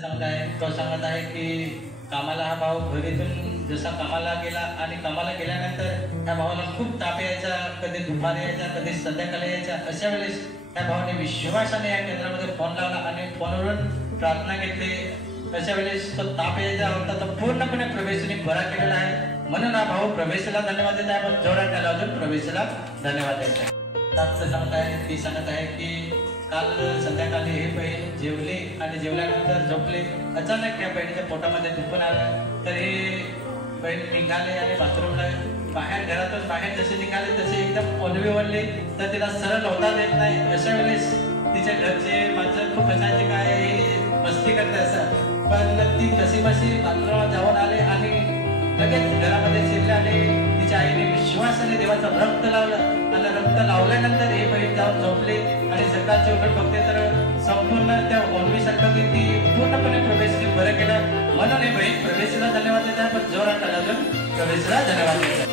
तो सांगत आहे की कामाला हा भाऊ घरीतून जसा कामाला गेला आणि कामाला गेल्यानंतर त्या भावाला खूप ताप यायचा, कधी दुपारी यायचा, कधी संध्याकाळी यायचा. अशा वेळेस त्या भावाने विश्वासाने या केंद्रामध्ये फोन लावला आणि फोनवरून प्रार्थना घेतली. अशा वेळेस तो ताप यायचा होता तो पूर्णपणे प्रवेशने बरा केलेला आहे. म्हणून हा भाऊ प्रवेशला धन्यवाद देत आहे. आपण जोरात त्याला अजून प्रवेशला धन्यवाद द्यायचा आहे. सांगत आहे ती सांगत आहे की काल संध्याकाळी हे बहीण जेवली आणि जेवल्यानंतर झोपली. अचानक त्या बहिणीच्या पोटामध्ये दुखून आलं. तर हे बहीण निघाले आणि बाथरूमला बाहेर घरातून बाहेर जसे निघाले तसे एकदम ओलवी वळले तर तिला सरळ होता देत नाही. अशा वेळेस तिच्या घरचे माणसं खूप हसायचे काय हे मस्ती करते असं. पण ती कशी बशी बाथरूमला जाऊन आले आणि लगेच घरामध्ये शिरले आणि तिच्या आईने विश्वासाने देवाचं रक्त लावलं आणि रक्त लावल्यानंतर हे बहीण जाऊन झोपली आणि सकाळचे उठून बघते तर संपूर्ण त्या ओलवीसारखं ती पूर्णपणे प्रवेशने बरं केलं. म्हणून हे बहीण प्रवेशला धन्यवाद देतात. पण जोरात अजून प्रवेशला धन्यवाद देतात.